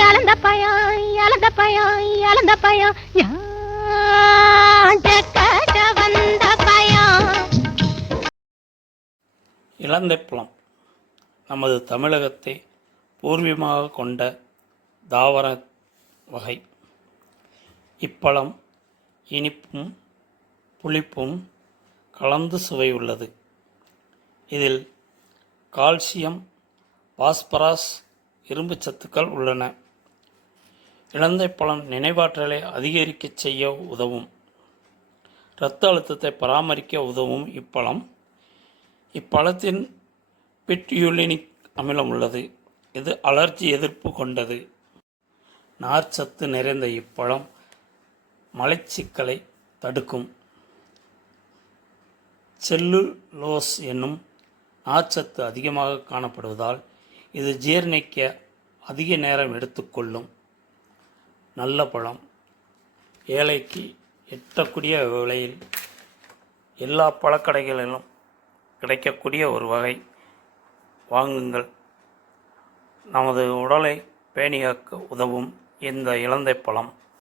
இழந்த பயம் இழந்த பயம் இழந்த பயம் வந்த பயம். இலந்தைப்பழம் நமது தமிழகத்தை பூர்வீகமாக கொண்ட தாவர வகை. இப்பழம் இனிப்பும் புளிப்பும் கலந்து சுவை உள்ளது. இதில் கால்சியம், பாஸ்பரஸ், இரும்பு சத்துக்கள் உள்ளன. இலந்தைப்பழம் நினைவாற்றலை அதிகரிக்க செய்ய உதவும். இரத்த அழுத்தத்தை பராமரிக்க உதவும் இப்பழம். இப்பழத்தின் பிட்யூலினிக் அமிலம் உள்ளது. இது அலர்ஜி எதிர்ப்பு கொண்டது. நார்ச்சத்து நிறைந்த இப்பழம் மலச்சிக்கலை தடுக்கும். செல்லுலோஸ் என்னும் நார்ச்சத்து அதிகமாக காணப்படுவதால் இது ஜீரணிக்க அதிக நேரம் எடுத்துக்கொள்ளும். நல்ல பழம். ஏழைக்கு எட்டக்கூடிய விலையில் எல்லா பழக்கடைகளிலும் கிடைக்கக்கூடிய ஒரு வகை. வாங்குங்கள். நமது உடலை பேணியாக்க உதவும் இந்த இலந்தைப்பழம்.